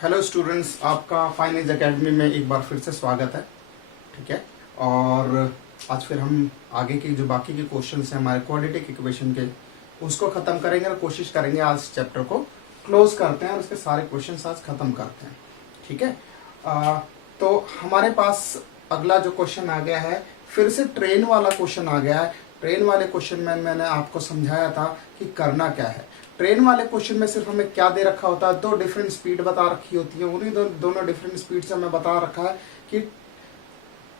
Hello students, आपका finance academy में एक बार फिर से स्वागत है। ठीक है। और आज फिर हम आगे के जो बाकी के क्वेश्चंस हैं हमारे क्वाड्रेटिक इक्वेशन के, उसको ख़त्म करेंगे और कोशिश करेंगे आज चैप्टर को क्लोज करते हैं और उसके सारे क्वेश्चंस आज ख़त्म करते हैं। ठीक है। तो हमारे पास अगला जो क्वेश्चन आ गया है, फिर से ट्रेन वाला क्वेश्चन आ गया है। ट्रेन वाले क्वेश्चन में मैंने आपको समझाया था कि करना क्या है। ट्रेन वाले क्वेश्चन में सिर्फ हमें क्या दे रखा होता है, दो डिफरेंट स्पीड बता रखी होती है। उन्हीं दोनों डिफरेंट स्पीड से हमें बता रखा है कि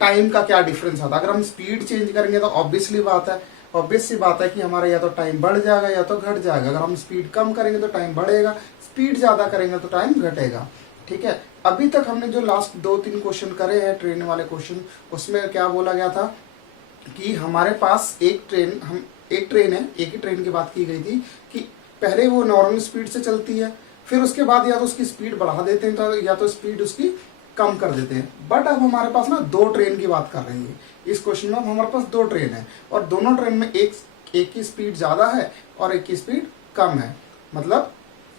टाइम का क्या डिफरेंस आता है। अगर हम स्पीड चेंज करेंगे तो ऑब्वियस सी बात है कि हमारा या तो टाइम बढ़ जाएगा या तो घट जाएगा। अगर हम स्पीड कम करेंगे तो टाइम बढ़ेगा, स्पीड ज्यादा करेंगे तो टाइम घटेगा। ठीक है। अभी तक हमने जो लास्ट 2-3 क्वेश्चन करे हैं ट्रेन वाले क्वेश्चन, उसमें क्या बोला गया था कि हमारे पास एक ट्रेन है, एक ही ट्रेन की बात की गई थी कि पहले वो नॉर्मल स्पीड से चलती है, फिर उसके बाद या तो उसकी स्पीड बढ़ा देते हैं तो या तो स्पीड उसकी कम कर देते हैं। बट अब हमारे पास ना दो ट्रेन की बात कर रही है इस क्वेश्चन में। अब हमारे पास दो ट्रेन है और दोनों ट्रेन में एक की स्पीड ज्यादा है और एक की स्पीड कम है। मतलब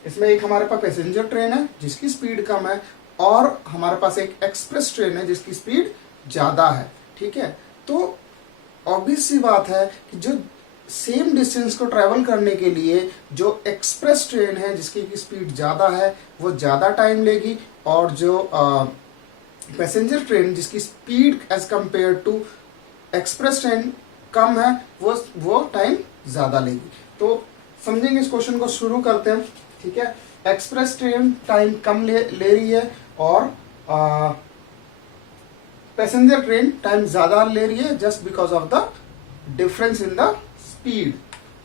इसमें एक हमारे पास पैसेंजर ट्रेन है जिसकी स्पीड कम है और हमारे पास एक एक्सप्रेस ट्रेन है जिसकी स्पीड ज्यादा है। ठीक है। तो ऑब्वियस सी बात है कि जो सेम डिस्टेंस को ट्रेवल करने के लिए जो एक्सप्रेस ट्रेन है जिसकी की स्पीड ज़्यादा है वो ज़्यादा टाइम लेगी, और जो पैसेंजर ट्रेन जिसकी speed as compare to express train कम है वो टाइम ज़्यादा लेगी। तो समझेंगे इस क्वेश्चन को, शुरू करते हैं। ठीक है। एक्सप्रेस ट्रेन टाइम कम ले रही है और पैसेंजर ट्रेन टाइम ज़्यादा ले रही है just because of the difference in the speed.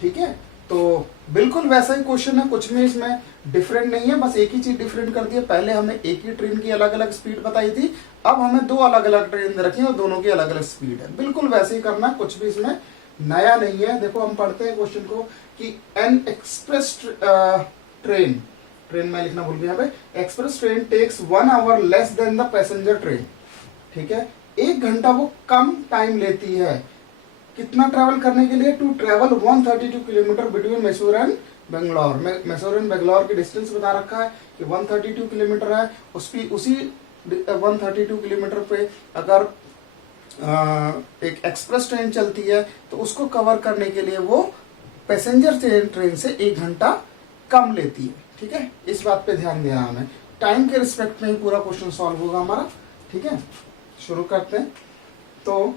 ठीक है। तो बिल्कुल वैसा ही क्वेश्चन है, कुछ में इसमें डिफरेंट नहीं है, बस एक ही चीज डिफरेंट कर दी है। पहले हमें एक ही ट्रेन की अलग अलग स्पीड बताई थी, अब हमें दो अलग अलग ट्रेन रखी है और दोनों की अलग अलग स्पीड है। बिल्कुल वैसे ही करना, कुछ भी इसमें नया नहीं है। देखो हम पढ़ते हैं क्वेश्चन को कि एन एक्सप्रेस ट्रेन में लिखना भूल गया यहाँ पे। Express train takes 1 hour less than the passenger train. ठीक है। 1 घंटा वो कम टाइम लेती है कितना ट्रैवल करने के लिए, to travel 132 kilometre between Mysore and Bangalore. Mysore and Bangalore की डिस्टेंस बता रखा है कि 132 किलोमीटर है। उसी 132 किलोमीटर पे अगर एक एक्सप्रेस ट्रेन चलती है तो उसको कवर करने के लिए वो पैसेंजर ट्रेन से 1 घंटा कम लेती है। ठीक है। इस बात पे ध्यान देना हमें, टाइम के रिस्पेक्ट में ही पूरा क्वेश्चन सॉल्व होगा हमारा। ठीक है। शुरू करते हैं। तो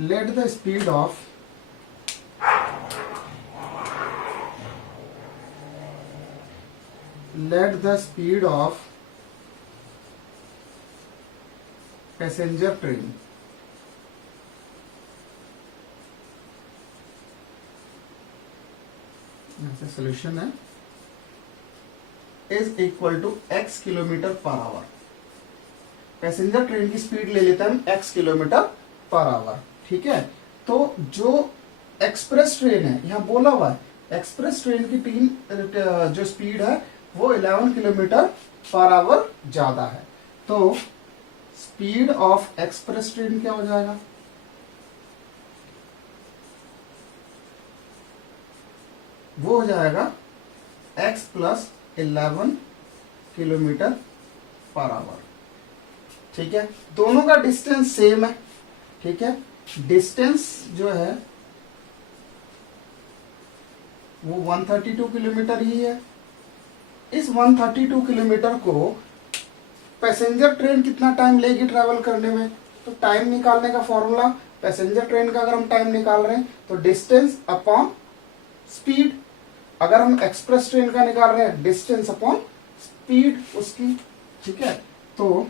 let the speed of passenger train solution है is equal to x kilometre per hour. Passenger train की स्पीड ले लेते हैं हम x किलोमीटर पर आवर। ठीक है। तो जो एक्सप्रेस ट्रेन है यहां बोला हुआ है, एक्सप्रेस ट्रेन की जो स्पीड है वो 11 किलोमीटर पर आवर ज्यादा है। तो स्पीड ऑफ एक्सप्रेस ट्रेन क्या हो जाएगा, वो हो जाएगा x plus 11 kilometre per our. ठीक है। दोनों का डिस्टेंस सेम है। ठीक है। डिस्टेंस जो है वो 132 किलोमीटर ही है। इस 132 किलोमीटर को पैसेंजर ट्रेन कितना टाइम लेगी ट्रैवल करने में, तो टाइम निकालने का फॉर्मूला, पैसेंजर ट्रेन का अगर हम टाइम निकाल रहे हैं तो डिस्टेंस अपॉन स्पीड, अगर हम एक्सप्रेस ट्रेन का निकाल रहे हैं डिस्टेंस अपॉन स्पीड उसकी। ठीक है। तो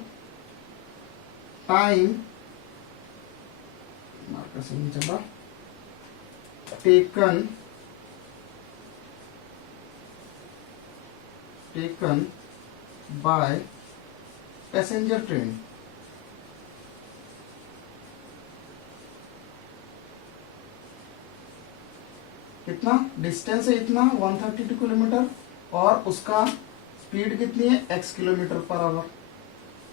टाइम मार्कर से नहीं चला, टेकन बाय पैसेंजर ट्रेन कितना डिस्टेंस है, इतना 132 किलोमीटर और उसका स्पीड कितनी है x किलोमीटर पर आवर।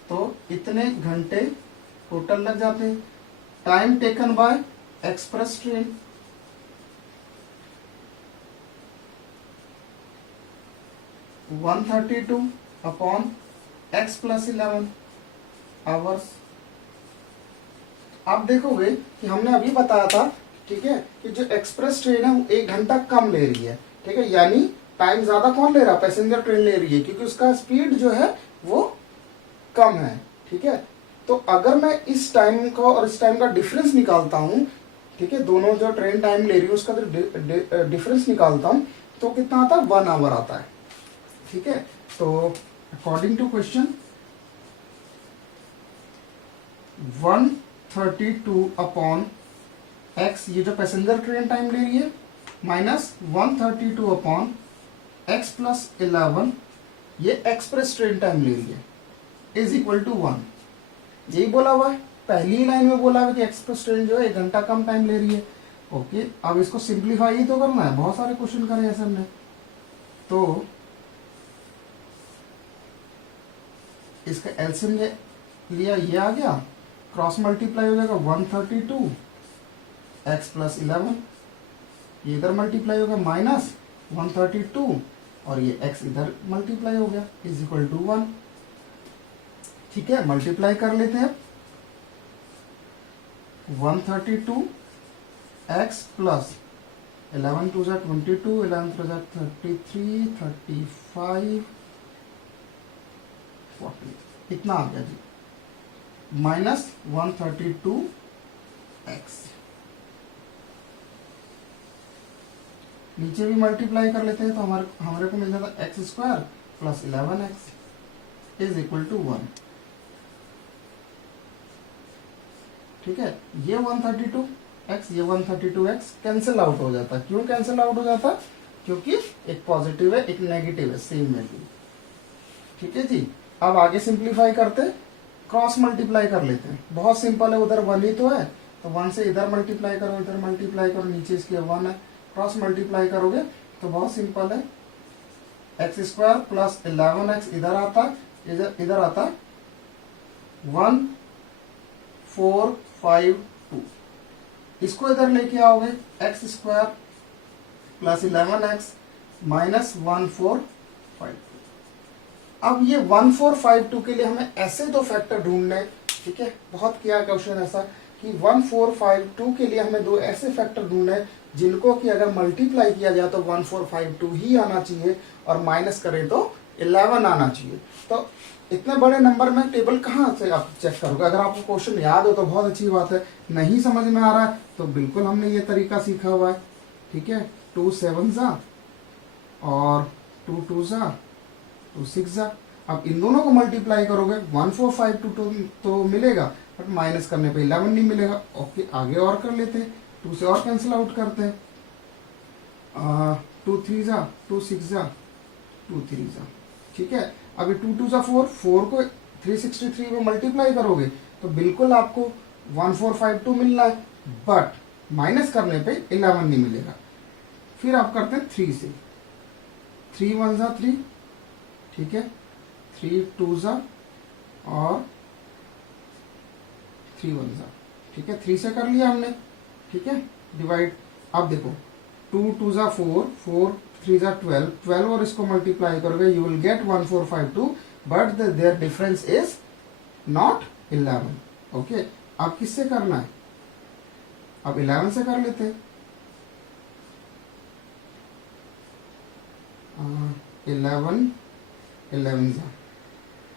तो इतने घंटे टोटल लग जाते हैं। Time taken by express train 132 upon x plus 11 hours. आप देखोगे कि हमने अभी बताया था, ठीक है, कि जो एक्सप्रेस ट्रेन है वो 1 घंटा कम ले रही है, ठीक है, यानी टाइम ज्यादा कौन ले रहा है, पैसेंजर ट्रेन ले रही है, क्योंकि उसका स्पीड जो है वो कम है, ठीक है। तो अगर मैं इस टाइम को और इस टाइम का डिफरेंस निकालता हूं, ठीक है, दोनों जो ट्रेन टाइम ले रही है उसका डिफरेंस निकालता हूं, तो कितना आता है, 1 आवर आता है, ठीक है। तो according to question 132 upon x, ये जो पैसेंजर ट्रेन टाइम ले रही है, माइनस 132 अपॉन x प्लस 11, ये एक्सप्रेस ट्रेन टाइम ले रही है, इज इक्वल टू 1। यही बोला हुआ है, पहली लाइन में बोला हुआ कि एक्सप्रेस ट्रेन जो है 1 घंटा कम टाइम ले रही है। ओके, अब इसको सिंप्लीफाई ही तो करना है, बहुत सारे क्वेश्चन करे हैं सर ने। तो इसका एलसीएम लिया, ये आ गया, क्रॉस मल्टीप्लाई हो जाएगा 132 x प्लस 11, ये इधर मल्टीप्लाई होगा माइनस 132 और ये x इधर मल्टीप्लाई हो गया, इज इक्वल टू 1। ठीक है, मल्टीप्लाई कर लेते हैं। 132 x प्लस 11 टू 22, 11 टू 33, 35, 40, इतना आ गया जी, माइनस 132 x। नीचे भी मल्टीप्लाई कर लेते हैं तो हमारे को मिल जाता x square plus 11x is equal to 1। ठीक है, ये 132x, ये 132x कैंसिल आउट हो जाता है। क्यों कैंसिल आउट हो जाता? क्योंकि एक पॉजिटिव है एक नेगेटिव है, सेम वैल्यू। ठीक है जी, अब आगे सिंप्लीफाई करते, क्रॉस मल्टीप्लाई कर लेते हैं। बहुत सिंपल है, उधर 1 ही तो है, तो 1 से इधर मल्टीप्लाई करो, इधर मल्टीप्लाई करो, नीचे इसके 1 है, क्रॉस मल्टीप्लाई करोगे तो बहुत सिंपल है, एक्स स्क्वायर प्लस 11x इधर आता, इधर आता 1 4 5 2, इसको इधर लेके आओगे, x square plus 11x minus 1 4 5 2। अब ये 1 4 5 2 के लिए हमें ऐसे दो फैक्टर ढूंढने, ठीक है, बहुत किया क्वेश्चन ऐसा कि 1 4 5 2 के लिए हमें दो ऐसे फैक्टर ढूंढने जिनको कि अगर मल्टीप्लाई किया जाए तो 1 4 5 2 ही आना चाहिए और माइनस करें तो 11 आना चाहिए। तो इतने बड़े नंबर में टेबल कहाँ से आप चेक करोगे? अगर आपको क्वेश्चन याद हो तो बहुत अच्छी बात है, नहीं समझ में आ रहा है तो बिल्कुल हमने ये तरीका सीखा हुआ है। ठीक है, 2 7 जा और 2 2 जा 2 6 जा। अब इन दोनों को मल्टीप्लाई करोगे 1 4 5 2 तो मिलेगा, बट माइनस करने पे 11 नहीं मिलेगा। ओके, आगे और कर लेते हैं, 2 से और कैंसिल आउट करते हैं, 2 3 जा 2 6 जा 2 3 जा। ठीक है, अभी 2 2 जा 4, 4 को 363 में मल्टीप्लाई करोगे तो बिल्कुल आपको 1 4 5 2 मिलना है, बट माइनस करने पे 11 नहीं मिलेगा। फिर आप करते हैं 3 से, 3 1 जा 3, ठीक है, 3 2 जा और 3 1 जा। ठीक है, 3 से कर लिया हमने। ठीक है, डिवाइड, अब देखो 2 2 जा 4, 4 3 जा 12, 12 और इसको मल्टीप्लाई करोगे you will get 1 4 5 2, but there difference is not 11। Okay, अब किससे करना है? अब 11 से कर लेते हैं। 11 जा,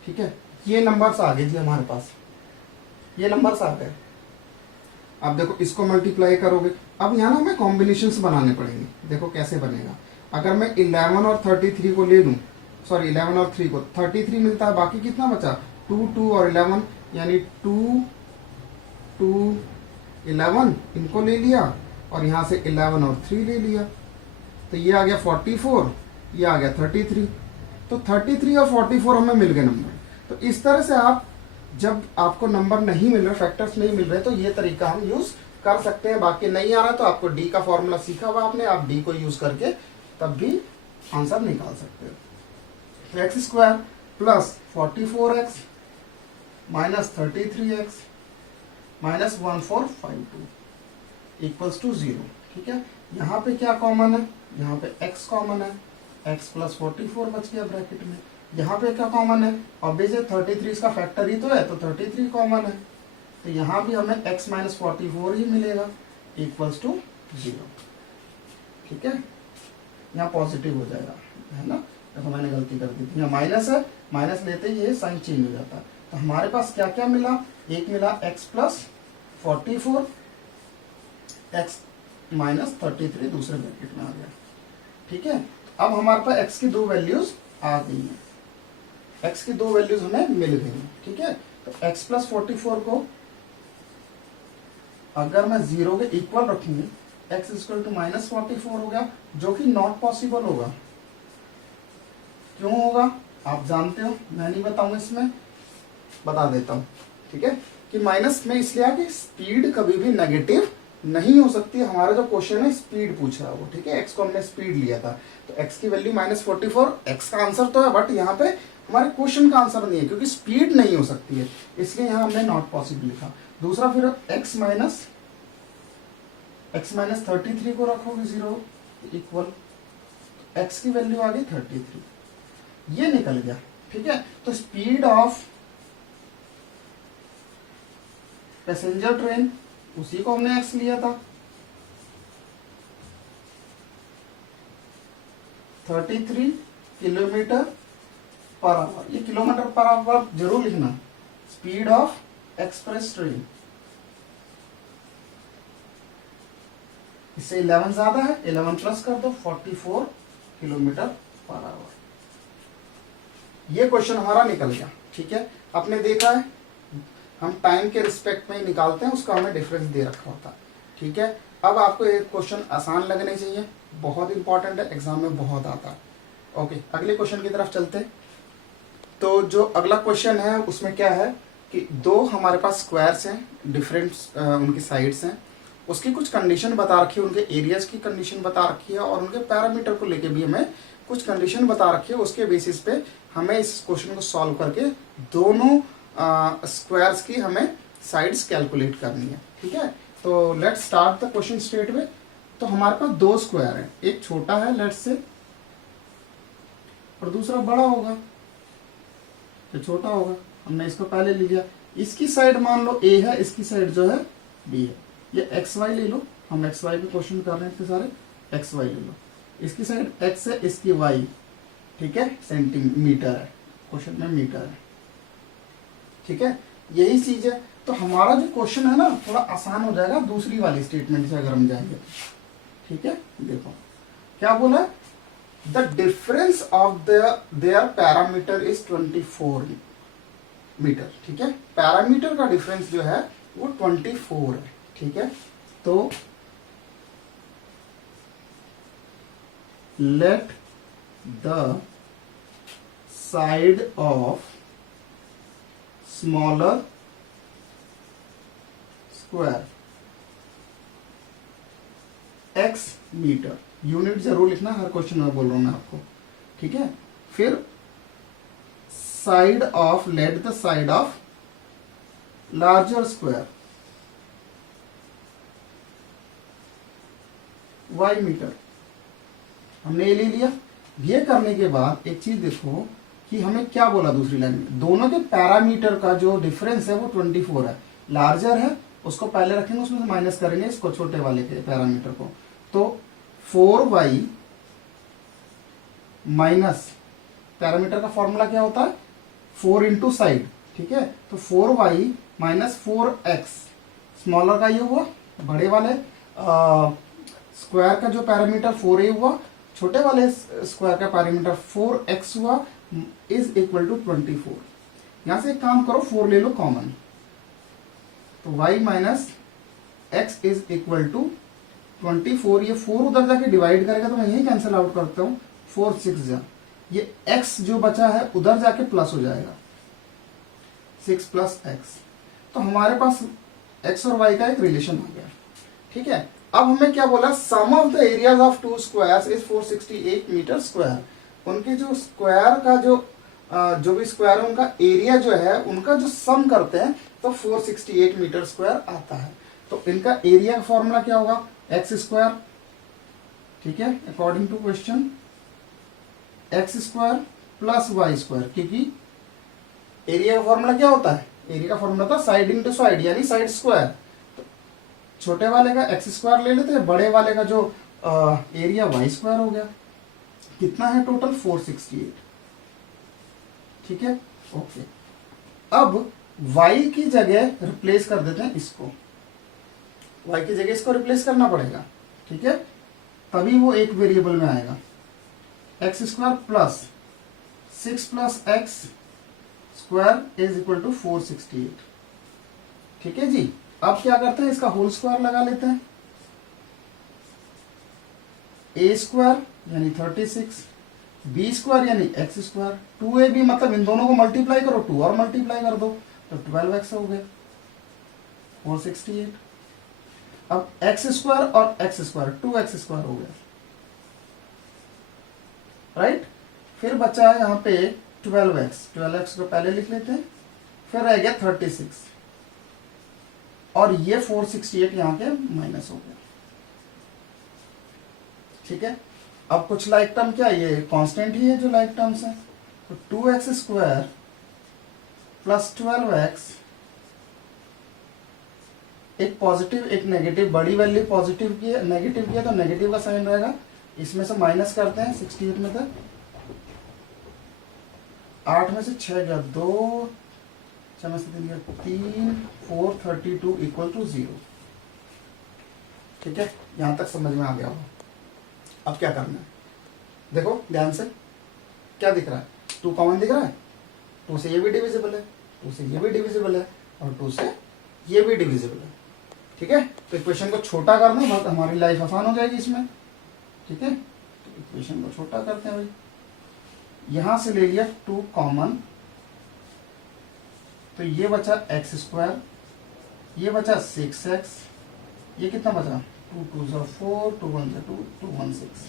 ठीक है, ये नंबर्स आ गए जी हमारे पास, ये नंबर्स आ गए। अब देखो इसको मल्टीप्लाई करोगे, अब यहाँ ना हमें कॉम्बिनेशंस बनाने पड़ेंगे। देखो कैसे बनेगा, अगर मैं 11 और 33 को ले लूँ, सॉरी 11 और 3 को, 33 मिलता है, बाकी कितना बचा 2 2 और 11, यानी 2 2 11 इनको ले लिया और यहाँ से 11 और 3 ले लिया, तो ये आ गया 44, ये आ गया 33। तो 33 और 44 हमें मिल गए नंबर। तो इस तरह से आप, जब आपको नंबर नहीं मिल रहे, फैक्टर्स नहीं मिल रहे, तो ये तरीका हम यूज कर सकते हैं। बाकी नहीं आ रहा तो आपको डी का फॉर्मूला सीखा हुआ आपने, आप डी को यूज करके तब भी आंसर निकाल सकते हो। तो x square plus 44x minus 33x minus 1 4 5 2 equals to 0। ठीक है, यहाँ पे क्या कॉमन है? यहाँ पे x कॉमन है, x प्लस 44 बच गया ब्रैकेट में। यहाँ पे क्या कॉमन है, ऑब्वियसली 33 इसका फैक्टर ही तो है, तो 33 कॉमन है, तो यहाँ भी हमें x माइनस 44 ही मिलेगा इक्वल्स टू 0। ठीक है, यहाँ पॉजिटिव हो जाएगा, है ना, तो मैंने गलती कर दी थी, यहाँ माइनस है, माइनस लेते ही ये साइन चेंज हो जाता है। तो हमारे पास क्या क्या मिला, एक मिला x प्लस 44, x माइनस 33 दूसरे ब्रैकेट में आ गया। ठीक है, अब हमारे पास x की दो वैल्यूज आ गई हैं, x की दो वैल्यूज हमें मिल गई हैं। ठीक है, तो x प्लस 44 को अगर मैं 0 के इक्वल रखूंगी, x इक्वल टू माइनस 44 हो गया, जो कि नॉट पॉसिबल होगा। क्यों होगा आप जानते हो, मैं नहीं बताऊंगा, इसमें बता देता हूं। ठीक है, कि माइनस में इसलिए है कि स्पीड कभी भी नेगेटिव नहीं हो सकती। हमारा जो क्वेश्चन है स्पीड पूछ रहा है वो। ठीक है, x को हमने स्पीड लिया था, तो x की वैल्यू माइनस 44, x का आंसर तो है, बट यहाँ पे हमारे क्वेश्चन का आंसर नहीं है, क्योंकि स्पीड नहीं हो सकती है, इसलिए यहाँ हमने नॉट पॉसिबल लिखा। दूसरा फिर x माइनस 33 को रखोगे 0 इक्वल, x की वैल्यू आ गई 33, ये निकल गया। ठीक है, तो स्पीड ऑफ पैसेंजर ट्रेन, उसी को हमने x लिया था, 33 किलोमीटर पर आवर। ये किलोमीटर पर आवर जरूर लिखना, स्पीड ऑफ एक्सप्रेस ट्रेन। इससे 11 ज्यादा है, 11 प्लस कर दो, 44 किलोमीटर पर आवर। ये क्वेश्चन हमारा निकल गया। ठीक है, आपने देखा है हम टाइम के रिस्पेक्ट में ही निकालते हैं, उसका हमें डिफरेंस दे रखा होता है। ठीक है, अब आपको एक क्वेश्चन आसान लगने चाहिए, बहुत इंपॉर्टेंट है, एग्जाम में बहुत आता है। ओके, अगले क्वेश्चन की तरफ चलते हैं। तो जो अगला क्वेश्चन है उसमें क्या है कि दो हमारे पास स्क्वायर्स हैं, डिफरेंट उनकी साइड्स हैं, उसकी कुछ कंडीशन बता रखी है, उनके एरियाज की कंडीशन बता रखी है, और उनके पैरामीटर को लेके भी हमें कुछ कंडीशन बता रखी है। उसके बेसिस पे हमें इस क्वेश्चन को सॉल्व करके दोनों स्क्वायर्स की हमें साइड्स कैलकुलेट करनी है। ठीक है, तो let's start the question straight में। तो हमारे पास दो स्क्वायर है, एक छोटा है लेट्स से, और दूसरा बड़ा होगा, तो छोटा होगा, हमने इसको पहले ले लिया। इसकी साइड मान लो a है, इसकी साइड जो है b है। ये एक्स वाई ले लो, हम एक्स वाई पे क्वेश्चन कर रहे हैं, इतने सारे एक्स वाई ले लो। इसकी साइड x है, इसकी y, ठीक है, सेंटीमीटर है, क्वेश्चन में मीटर है। ठीक है, यही चीज है। तो हमारा जो क्वेश्चन है ना थोड़ा आसान हो जाएगा दूसरी वाली स्टेटमेंट से अगर हम जाएंगे। ठीक है, देखो क्या बोला, the difference of there perimeter is 24 metre. ठीक है, पैरामीटर का डिफरेंस जो है वो 24 है। ठीक है, तो let the side of smaller square x metre, unit जरूर लिखना, हर क्वेश्चन में बोल रहा हूं मैं आपको। ठीक है, फिर side of, let the side of larger square y metre, हमने ये ले लिया। ये करने के बाद एक चीज देखो कि हमें क्या बोला दूसरी लाइन में, दोनों के पैरामीटर का जो डिफरेंस है वो 24 है। लार्जर है उसको पहले रखेंगे, उसमें से माइनस करेंगे इसको छोटे वाले के पैरामीटर को, तो 4y माइनस पैरामीटर का फॉर्मूला क्या होता है 4 इंटू साइड। ठीक है, तो 4y माइनस 4x, स्मॉलर का ये हुआ, बड़े वाले स्क्वायर का जो पैरामीटर 4a हुआ, छोटे वाले स्क्वायर का पैरामीटर 4x हुआ, इज इक्वल टू 24। यहां से एक काम करो, 4 ले लो कॉमन, तो y minus x is equal to 24। ये 4 उधर जाके डिवाइड करेगा तो मैं यही कैंसिल आउट करता हूं, 4 6 जा, ये x जो बचा है उधर जाके प्लस हो जाएगा, 6 प्लस एक्स। तो हमारे पास x और y का एक रिलेशन आ गया। ठीक है, अब हमें क्या बोला, sum of the areas of two squares is 468 metre square. उनके जो स्क्वायर का जो भी स्क्वायर है उनका एरिया जो है उनका जो सम करते हैं तो 468 मीटर स्क्वायर आता है। तो इनका एरिया का फॉर्मूला क्या होगा, एक्स स्क्वायर। ठीक है, according to question x square plus y square, क्योंकि एरिया का फॉर्मूला क्या होता है, एरिया का फॉर्मूला था साइड इंटू साइड यानी साइड स्क्वायर। तो छोटे वाले का एक्स स्क्वायर ले लेते हैं, बड़े वाले का जो एरिया वाई स्क्वायर हो गया। कितना है टोटल 468। ठीक है, ओके। अब y की जगह रिप्लेस कर देते हैं इसको, y की जगह इसको रिप्लेस करना पड़ेगा। ठीक है, तभी वो एक वेरिएबल में आएगा। X square plus 6 plus x square is equal to 468। ठीक है जी, अब क्या करते हैं, इसका होल स्क्वायर लगा लेते हैं। ए स्क्वायर यानी 36, बी स्क्वायर यानी एक्स स्क्वायर, 2ab मतलब इन दोनों को मल्टीप्लाई करो, 2 और मल्टीप्लाई कर दो तो 12x हो गया 468। अब एक्स स्क्वायर और एक्स स्क्वायर 2x स्क्वायर हो गया, राइट। फिर बचा है यहाँ पे 12x को पहले लिख लेते हैं, फिर रह गया 36 और ये 468 यहाँ के माइनस हो गया। ठीक है, अब कुछ लाइक टर्म क्या है, ये कांस्टेंट ही है जो लाइक टर्म्स है, तो 2x स्क्वायर प्लस 12x, एक पॉजिटिव एक नेगेटिव, बड़ी वैल्यू पॉजिटिव की है, नेगेटिव की है तो नेगेटिव का साइन रहेगा, इसमें से माइनस करते हैं 68 में से 8 में से 6 गया 2, 6 में से 3 गया 3, 432 इक्वल टू 0। ठीक है, यहां तक समझ में आ गया होगा। अब क्या करना है, देखो ध्यान से, क्या दिख रहा है, 2 कॉमन दिख रहा है, 2 से ये भी डिविजिबल है, 2 से ये भी डिविजिबल है और 2 से ये भी डिविजिबल है। ठीक है, तो इक्वेशन को छोटा करना, बहुत हमारी लाइफ आसान हो जाएगी इसमें। ठीक है, तो इक्वेशन को छोटा करते हैं भाई, यहां से ले लिया 2 कॉमन, तो ये बचा एक्स स्क्वायर, ये बचा 6x, ये कितना बचा 2 2 4, 2 1 2, 216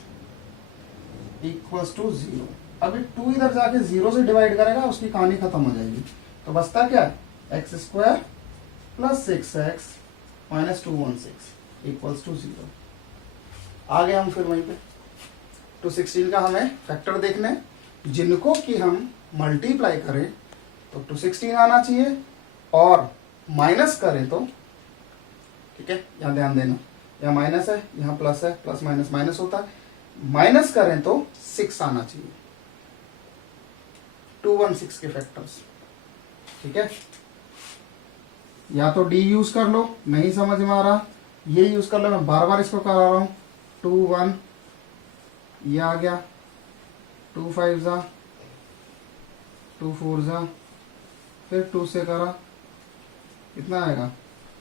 इक्वल्स टू 0। अभी 2 इधर जाके 0 से डिवाइड करेगा, उसकी कहानी खत्म हो जाएगी। तो बचता क्या, x square plus 6x minus 216 equals to 0। आ गए हम फिर वहीं पे 216 का हमें फैक्टर देखने, जिनको कि हम मल्टीप्लाई करें तो 216 आना चाहिए, और माइनस करें तो, ठीक है यहाँ ध्यान देना, यहाँ माइनस है यहाँ प्लस है, प्लस माइनस माइनस होता है, माइनस करें तो 6 आना चाहिए, 216 के फैक्टर्स। ठीक है, या तो डी यूज कर लो, नहीं समझ में आ रहा ये यूज कर लो, मैं बार बार इसको करा रहा हूं। 2 1 ये आ गया, 2 5 जा, 2 4 जा, फिर 2 से करा कितना आएगा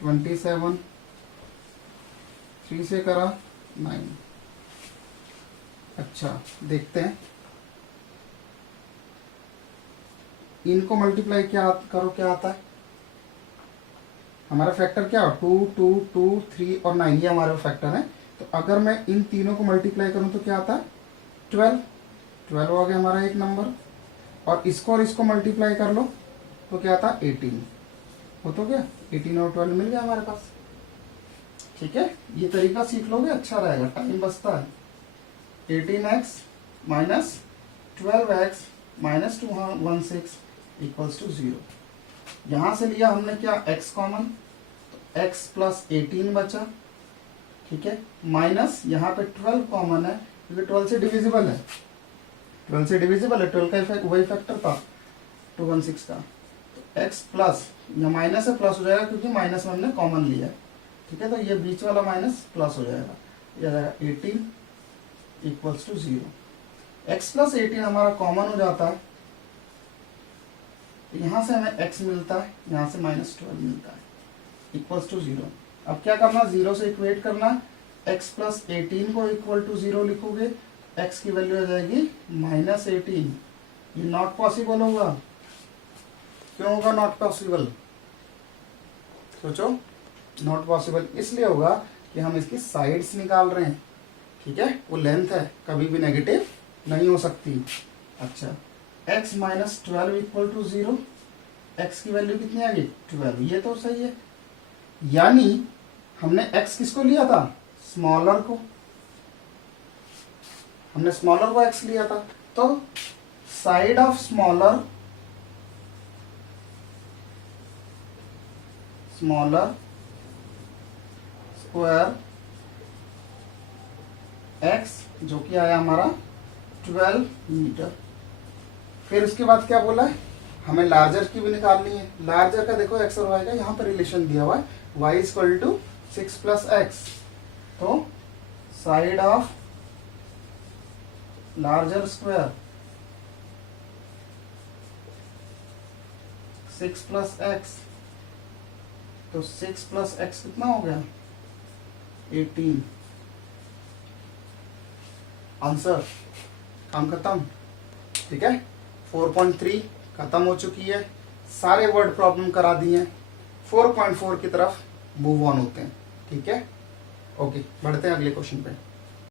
27, 3 से करा 9। अच्छा देखते हैं, इनको मल्टीप्लाई क्या करो क्या आता है, हमारा फैक्टर क्या हो 2 2 2 3 और 9, ये हमारे फैक्टर है। तो अगर मैं इन तीनों को मल्टीप्लाई करूं तो क्या आता है 12 हो गया हमारा एक नंबर, और इसको मल्टीप्लाई कर लो तो क्या आता है 18 हो, तो क्या 18 और 12 मिल गया हमारे पास। ठीक है, ये तरीका सीख लोगे अच्छा रहेगा, टाइम बचता है। 18x minus 12x minus 216 equals to 0। यहां से लिया हमने क्या x कॉमन, तो x प्लस 18 बचा। ठीक है, माइनस यहाँ पे 12 कॉमन है क्योंकि 12 से डिविजिबल है, 12 से डिविजिबल है, 12 का वही फैक्टर था 216 का। तो x प्लस यहाँ माइनस है प्लस हो जाएगा क्योंकि माइनस में हमने कॉमन लिया है। ठीक है, तो ये बीच वाला माइनस प्लस हो जाएगा, ये आ जाएगा 18 इक्वल्स टू 0। x प्लस 18 हमारा कॉमन हो जाता है, यहां से हमें x मिलता है, यहां से माइनस 12 मिलता है, इक्वल्स टू 0। अब क्या करना, 0 से इक्वेट करना, x प्लस 18 को इक्वल टू 0 लिखोगे, x की वैल्यू आ जाएगी माइनस 18। ये नॉट पॉसिबल होगा, क्यों होगा नॉट पॉसिबल, सोचो। नॉट पॉसिबल इसलिए होगा कि हम इसकी साइड्स निकाल रहे हैं। ठीक है, वो लेंथ है, कभी भी नेगेटिव नहीं हो सकती। अच्छा, x minus 12 equal to 0, x की वैल्यू कितनी आ गई 12, ये तो सही है। यानी हमने x किसको लिया था, स्मॉलर को, हमने स्मॉलर को x लिया था, तो side of smaller square x जो कि आया हमारा 12 मीटर। फिर उसके बाद क्या बोला है, हमें लार्जर की भी निकालनी है। लार्जर का देखो x और y का यहाँ पर रिलेशन दिया हुआ है, y equal to 6 plus x. तो side of larger square 6 plus x, तो 6 प्लस एक्स कितना हो गया 18। आंसर, काम खत्म। ठीक है, 4.3 खत्म हो चुकी है, सारे वर्ड प्रॉब्लम करा दिए हैं। 4.4 की तरफ मूव ऑन होते हैं। ठीक है, ओके, बढ़ते हैं अगले क्वेश्चन पे।